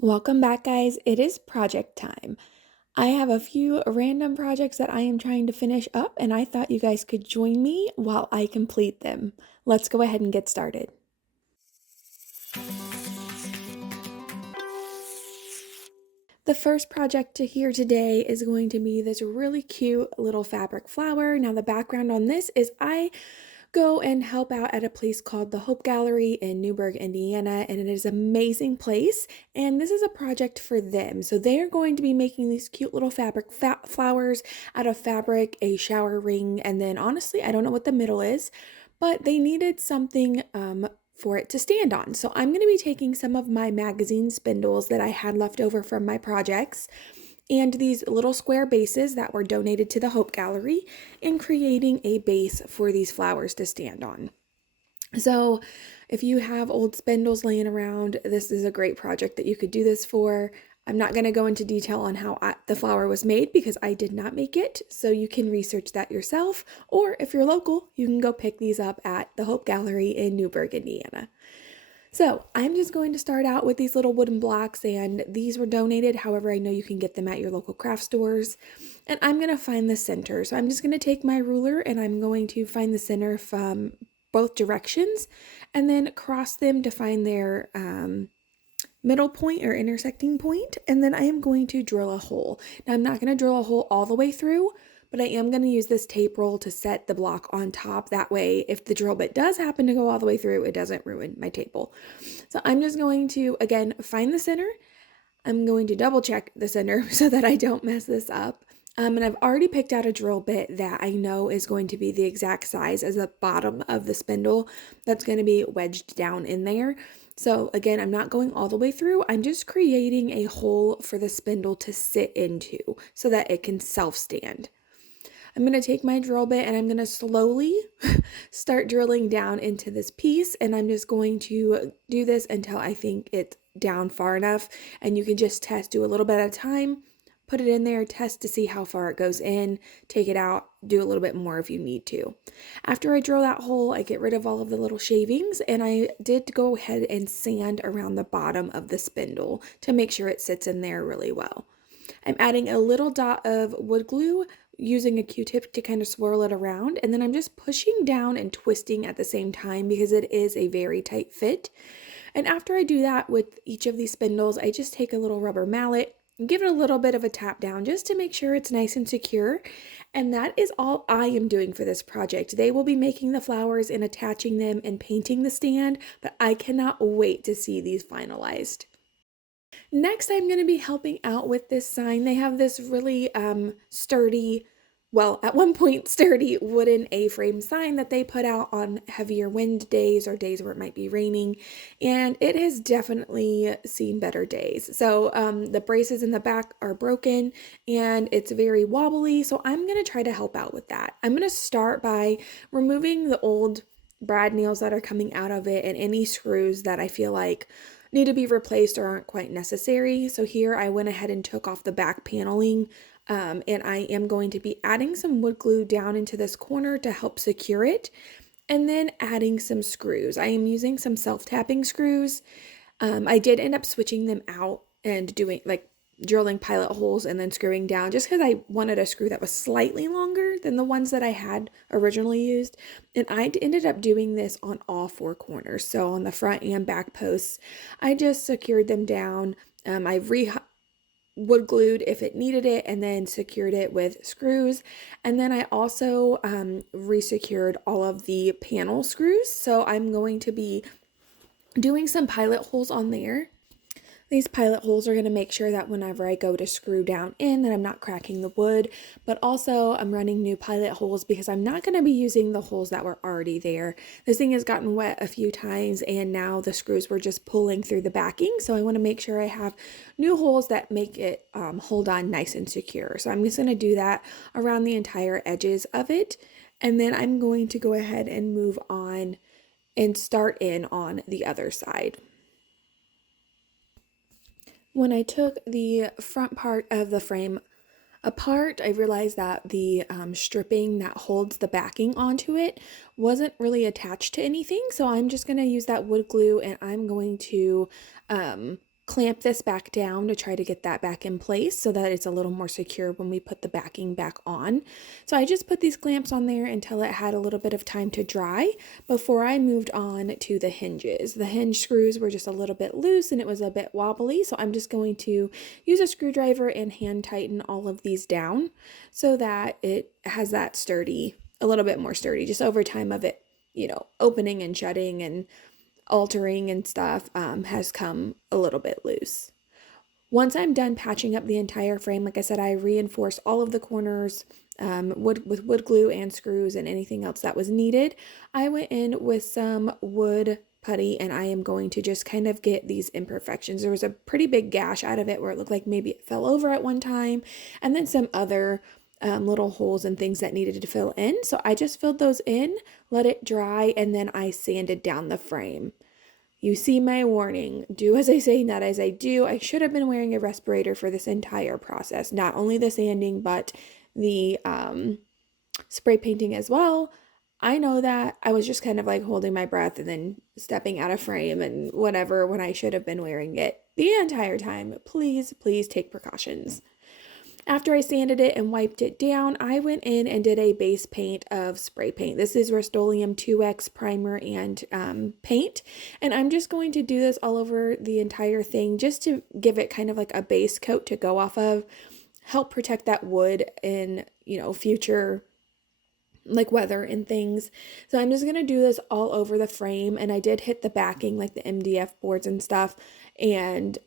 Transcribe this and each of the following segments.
Welcome back, guys. It is project time. I have a few random projects that I am trying to finish up, and I thought you guys could join me while I complete them. Let's go ahead and get started. The first project to hear today is going to be this really cute little fabric flower. Now, the background on this is I go and help out at a place called the Hope Gallery in Newburgh, Indiana, and it is an amazing place. And this is a project for them. So they are going to be making these cute little fabric flowers out of fabric, a shower ring, and then honestly, I don't know what the middle is, but they needed something for it to stand on. So I'm going to be taking some of my magazine spindles that I had left over from my projects and these little square bases that were donated to the Hope Gallery and creating a base for these flowers to stand on. So if you have old spindles laying around, this is a great project that you could do this for. I'm not going to go into detail on how the flower was made because I did not make it, so you can research that yourself, or if you're local, you can go pick these up at the Hope Gallery in Newburgh, Indiana. So I'm just going to start out with these little wooden blocks, and these were donated. However, I know you can get them at your local craft stores. And I'm going to find the center. So I'm just going to take my ruler and I'm going to find the center from both directions and then cross them to find their middle point or intersecting point. And then I am going to drill a hole. Now I'm not going to drill a hole all the way through, but I am going to use this tape roll to set the block on top. That way, if the drill bit does happen to go all the way through, it doesn't ruin my table. So I'm just going to, again, find the center. I'm going to double check the center so that I don't mess this up. And I've already picked out a drill bit that I know is going to be the exact size as the bottom of the spindle that's going to be wedged down in there. So again, I'm not going all the way through. I'm just creating a hole for the spindle to sit into so that it can self-stand. I'm going to take my drill bit and I'm going to slowly start drilling down into this piece, and I'm just going to do this until I think it's down far enough, and you can just test, do a little bit at a time, put it in there, test to see how far it goes in, take it out, do a little bit more if you need to. After I drill that hole, I get rid of all of the little shavings, and I did go ahead and sand around the bottom of the spindle to make sure it sits in there really well. I'm adding a little dot of wood glue using a Q-tip to kind of swirl it around, and then I'm just pushing down and twisting at the same time because it is a very tight fit. And after I do that with each of these spindles, I just take a little rubber mallet and give it a little bit of a tap down just to make sure it's nice and secure. And that is all I am doing for this project. They will be making the flowers and attaching them and painting the stand, but I cannot wait to see these finalized. Next, I'm going to be helping out with this sign. They have this really sturdy, well, at one point sturdy wooden A-frame sign that they put out on heavier wind days or days where it might be raining, and it has definitely seen better days. So the braces in the back are broken and it's very wobbly, so I'm going to try to help out with that. I'm going to start by removing the old brad nails that are coming out of it and any screws that I feel like need to be replaced or aren't quite necessary. So here I went ahead and took off the back paneling, and I am going to be adding some wood glue down into this corner to help secure it, and then adding some screws. I am using some self-tapping screws. I did end up switching them out and doing drilling pilot holes and then screwing down just because I wanted a screw that was slightly longer than the ones that I had originally used. And I ended up doing this on all four corners. So on the front and back posts, I just secured them down. I wood glued if it needed it and then secured it with screws. And then I also resecured all of the panel screws. So I'm going to be doing some pilot holes on there. These pilot holes are going to make sure that whenever I go to screw down in that I'm not cracking the wood, but also I'm running new pilot holes because I'm not going to be using the holes that were already there. This thing has gotten wet a few times and now the screws were just pulling through the backing, so I want to make sure I have new holes that make it hold on nice and secure. So I'm just going to do that around the entire edges of it, and then I'm going to go ahead and move on and start in on the other side. When I took the front part of the frame apart, I realized that the stripping that holds the backing onto it wasn't really attached to anything. So I'm just going to use that wood glue and I'm going to clamp clamp this back down to try to get that back in place so that it's a little more secure when we put the backing back on. So I just put these clamps on there until it had a little bit of time to dry before I moved on to the hinges. The hinge screws were just a little bit loose and it was a bit wobbly, so I'm just going to use a screwdriver and hand tighten all of these down so that it has that sturdy, a little bit more sturdy, just over time of it, opening and shutting and altering and stuff has come a little bit loose. Once I'm done patching up the entire frame, like I said, I reinforced all of the corners with wood glue and screws and anything else that was needed. I went in with some wood putty and I am going to just kind of get these imperfections. There was a pretty big gash out of it where it looked like maybe it fell over at one time, and then some other little holes and things that needed to fill in. So I just filled those in, let it dry, and then I sanded down the frame. You see my warning. Do as I say, not as I do. I should have been wearing a respirator for this entire process. Not only the sanding, but the spray painting as well. I know that. I was just kind of like holding my breath and then stepping out of frame and whatever when I should have been wearing it the entire time. Please, please take precautions. After I sanded it and wiped it down, I went in and did a base paint of spray paint. This is Rust-Oleum 2X primer and paint. And I'm just going to do this all over the entire thing just to give it kind of like a base coat to go off of, help protect that wood in, future like weather and things. So I'm just going to do this all over the frame. And I did hit the backing, like the MDF boards and stuff, and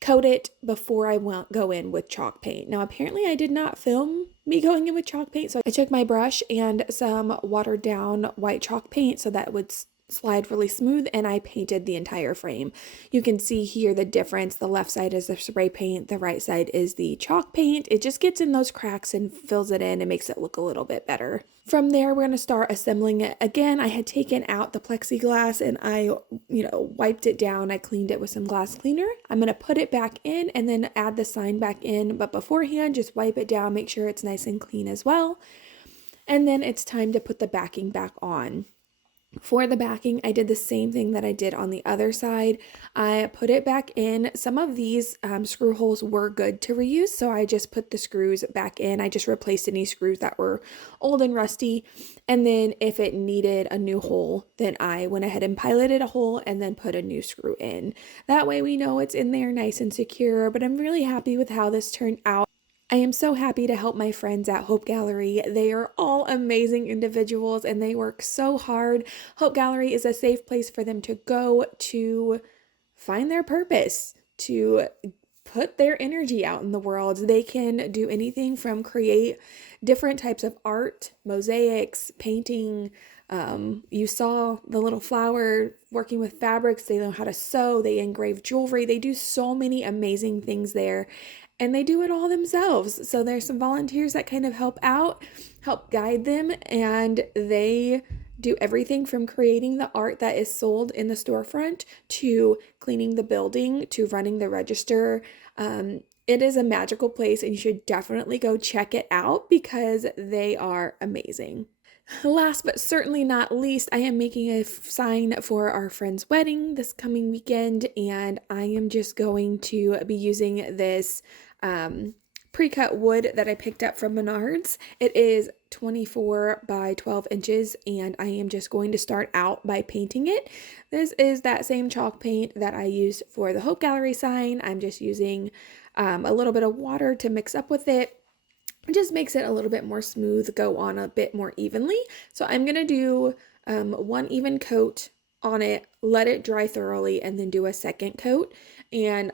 coat it before I go in with chalk paint. Now, apparently I did not film me going in with chalk paint, so I took my brush and some watered down white chalk paint so that it would slide really smooth, and I painted the entire frame. You can see here the difference. The left side is the spray paint, the right side is the chalk paint. It just gets in those cracks and fills it in and makes it look a little bit better. From there, we're going to start assembling it. Again, I had taken out the plexiglass and I, wiped it down. I cleaned it with some glass cleaner. I'm going to put it back in and then add the sign back in, but beforehand, just wipe it down, make sure it's nice and clean as well. And then it's time to put the backing back on. For the backing, I did the same thing that I did on the other side. I put it back in. Some of these screw holes were good to reuse, so I just put the screws back in. I just replaced any screws that were old and rusty, and then if it needed a new hole, then I went ahead and piloted a hole and then put a new screw in. That way we know it's in there nice and secure, but I'm really happy with how this turned out. I am so happy to help my friends at Hope Gallery. They are all amazing individuals and they work so hard. Hope Gallery is a safe place for them to go to find their purpose, to put their energy out in the world. They can do anything from create different types of art, mosaics, painting. You saw the little flower working with fabrics. They know how to sew. They engrave jewelry. They do so many amazing things there. And they do it all themselves. So there's some volunteers that kind of help out, help guide them, and they do everything from creating the art that is sold in the storefront to cleaning the building to running the register. It is a magical place and you should definitely go check it out because they are amazing. Last but certainly not least, I am making a sign for our friend's wedding this coming weekend, and I am just going to be using this pre-cut wood that I picked up from Menards. It is 24 by 12 inches, and I am just going to start out by painting it. This is that same chalk paint that I used for the Hope Gallery sign. I'm just using a little bit of water to mix up with it. It just makes it a little bit more smooth, go on a bit more evenly. So I'm going to do one even coat on it, let it dry thoroughly, and then do a second coat. And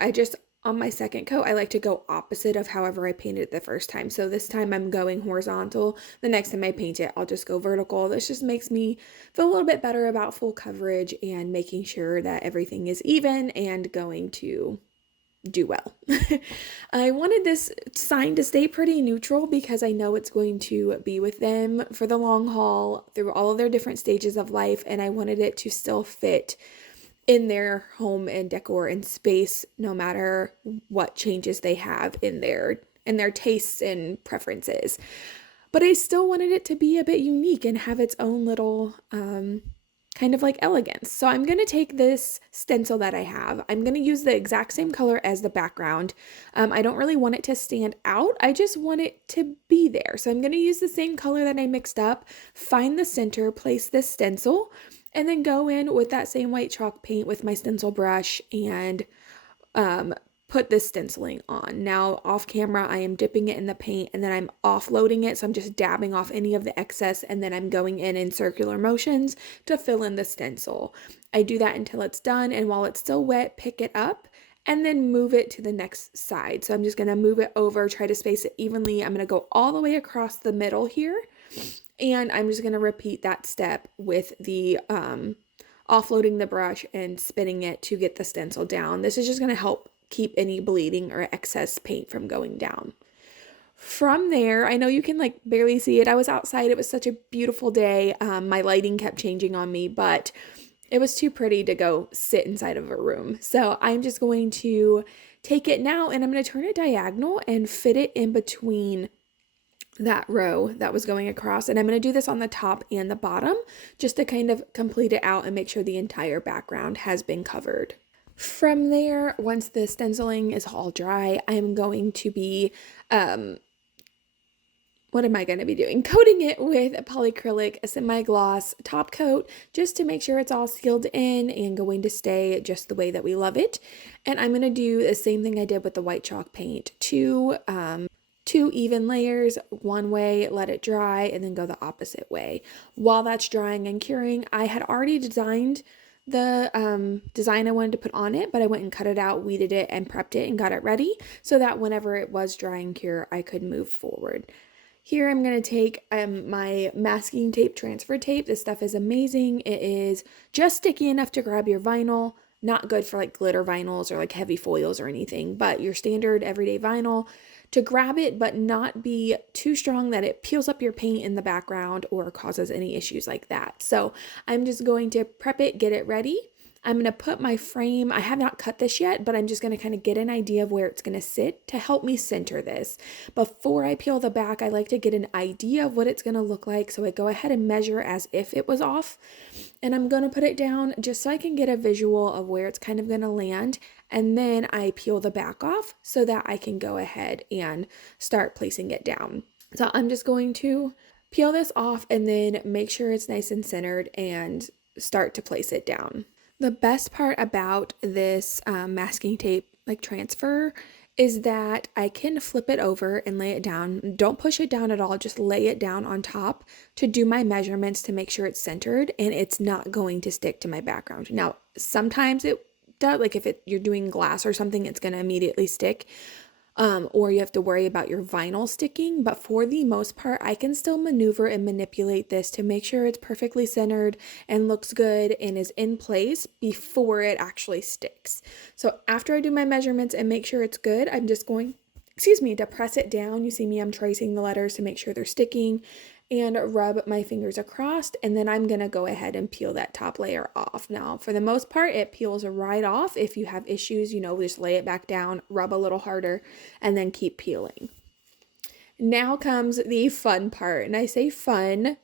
on my second coat, I like to go opposite of however I painted it the first time. So this time I'm going horizontal. The next time I paint it, I'll just go vertical. This just makes me feel a little bit better about full coverage and making sure that everything is even and going to do well. I wanted this sign to stay pretty neutral because I know it's going to be with them for the long haul through all of their different stages of life, and I wanted it to still fit in their home and decor and space no matter what changes they have in their tastes and preferences. But I still wanted it to be a bit unique and have its own little kind of like elegance. So I'm going to take this stencil that I have. I'm going to use the exact same color as the background. I don't really want it to stand out. I just want it to be there. So I'm going to use the same color that I mixed up, find the center, place this stencil, and then go in with that same white chalk paint with my stencil brush and put this stenciling on. Now off camera, I am dipping it in the paint and then I'm offloading it. So I'm just dabbing off any of the excess and then I'm going in circular motions to fill in the stencil. I do that until it's done, and while it's still wet, pick it up and then move it to the next side. So I'm just going to move it over, try to space it evenly. I'm going to go all the way across the middle here, and I'm just going to repeat that step with the offloading the brush and spinning it to get the stencil down. This is just going to help keep any bleeding or excess paint from going down. From there, I know you can like barely see it. I was outside. It was such a beautiful day. My lighting kept changing on me, but it was too pretty to go sit inside of a room. So I'm just going to take it now and I'm going to turn it diagonal and fit it in between that row that was going across. And I'm going to do this on the top and the bottom just to kind of complete it out and make sure the entire background has been covered. From there, once the stenciling is all dry, I'm going to be, what am I going to be doing? Coating it with a polyacrylic, a semi-gloss top coat, just to make sure it's all sealed in and going to stay just the way that we love it. And I'm going to do the same thing I did with the white chalk paint. Two even layers, one way, let it dry, and then go the opposite way. While that's drying and curing, I had already designed the design I wanted to put on it, but I went and cut it out, weeded it, and prepped it and got it ready so that whenever it was dry and cure, I could move forward. Here I'm going to take my masking tape, transfer tape. This stuff is amazing. It is just sticky enough to grab your vinyl, not good for like glitter vinyls or like heavy foils or anything, but your standard everyday vinyl to grab it, but not be too strong that it peels up your paint in the background or causes any issues like that. So I'm just going to prep it, get it ready. I'm going to put my frame, I have not cut this yet, but I'm just going to kind of get an idea of where it's going to sit to help me center this. Before I peel the back, I like to get an idea of what it's going to look like. So I go ahead and measure as if it was off, and I'm going to put it down just so I can get a visual of where it's kind of going to land. And then I peel the back off so that I can go ahead and start placing it down. So I'm just going to peel this off and then make sure it's nice and centered and start to place it down. The best part about this masking tape like transfer is that I can flip it over and lay it down. Don't push it down at all, just lay it down on top to do my measurements to make sure it's centered and it's not going to stick to my background. Now, sometimes it does, like if you're doing glass or something, it's going to immediately stick. Or you have to worry about your vinyl sticking, but for the most part, I can still maneuver and manipulate this to make sure it's perfectly centered and looks good and is in place before it actually sticks. So after I do my measurements and make sure it's good, I'm just going, to press it down. You see me, I'm tracing the letters to make sure they're sticking and rub my fingers across, and then I'm gonna go ahead and peel that top layer off. Now, for the most part, it peels right off. If you have issues, just lay it back down, rub a little harder, and then keep peeling. Now comes the fun part, and I say fun,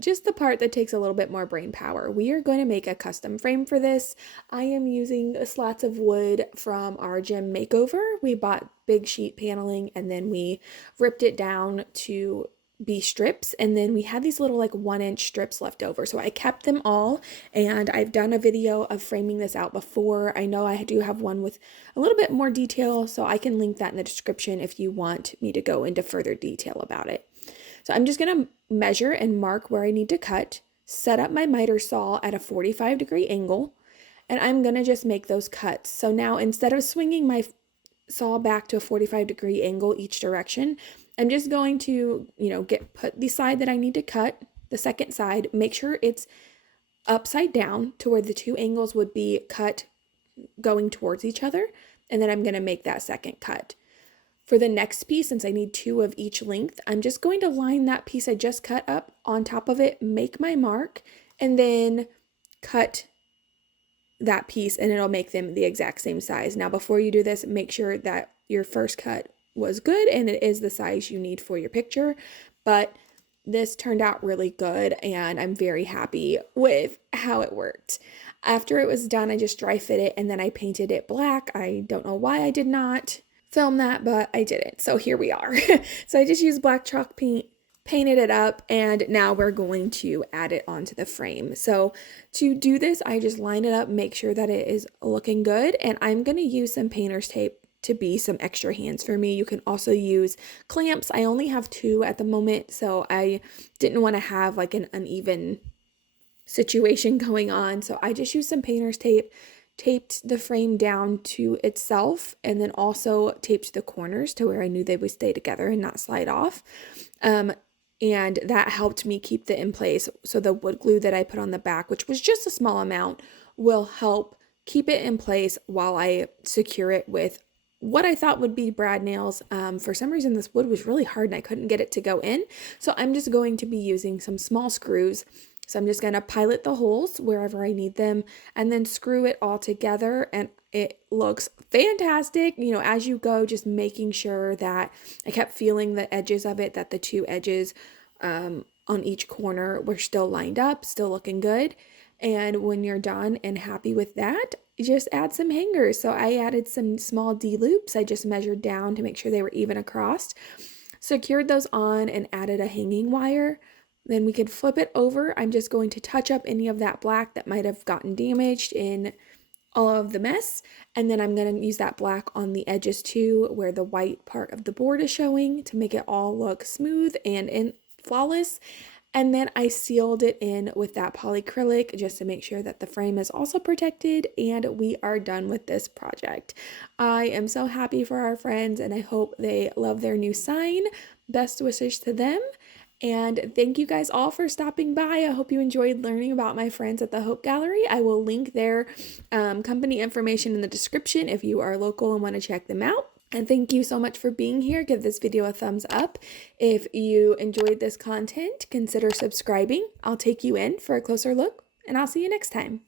just the part that takes a little bit more brain power. We are going to make a custom frame for this. I am using slats of wood from our gym makeover. We bought big sheet paneling, and then we ripped it down to be strips, and then we had these little like 1-inch strips left over, so I kept them all, and I've done a video of framing this out before. I know I do have one with a little bit more detail, so I can link that in the description if you want me to go into further detail about it. So I'm just going to measure and mark where I need to cut, set up my miter saw at a 45-degree angle, and I'm going to just make those cuts. So now instead of swinging my saw back to a 45-degree angle each direction, I'm just going to, put the side that I need to cut, the second side, make sure it's upside down to where the two angles would be cut going towards each other. And then I'm going to make that second cut. For the next piece, since I need 2 of each length, I'm just going to line that piece I just cut up on top of it, make my mark, and then cut that piece, and it'll make them the exact same size. Now, before you do this, make sure that your first cut was good and it is the size you need for your picture, but this turned out really good and I'm very happy with how it worked. After it was done, I just dry fit it and then I painted it black. I don't know why I did not film that, but I didn't. So here we are. So I just used black chalk paint, painted it up, and now we're going to add it onto the frame. So to do this, I just line it up, make sure that it is looking good, and I'm going to use some painter's tape to be some extra hands for me. You can also use clamps. I only have 2 at the moment, so I didn't want to have like an uneven situation going on. So I just used some painter's tape, taped the frame down to itself, and then also taped the corners to where I knew they would stay together and not slide off. And that helped me keep it in place. So the wood glue that I put on the back, which was just a small amount, will help keep it in place while I secure it with what I thought would be brad nails. For some reason, this wood was really hard and I couldn't get it to go in. So I'm just going to be using some small screws. So I'm just going to pilot the holes wherever I need them and then screw it all together, and it looks fantastic. You know, as you go, just making sure that I kept feeling the edges of it, that the 2 edges on each corner were still lined up, still looking good. And when you're done and happy with that, just add some hangers. So I added some small D loops. I just measured down to make sure they were even across, secured those on, and added a hanging wire. Then we could flip it over. I'm just going to touch up any of that black that might have gotten damaged in all of the mess. And then I'm going to use that black on the edges too, where the white part of the board is showing, to make it all look smooth and flawless. And then I sealed it in with that polyacrylic just to make sure that the frame is also protected, and we are done with this project. I am so happy for our friends and I hope they love their new sign. Best wishes to them. And thank you guys all for stopping by. I hope you enjoyed learning about my friends at the Hope Gallery. I will link their company information in the description if you are local and want to check them out. And thank you so much for being here. Give this video a thumbs up. If you enjoyed this content, consider subscribing. I'll take you in for a closer look, and I'll see you next time.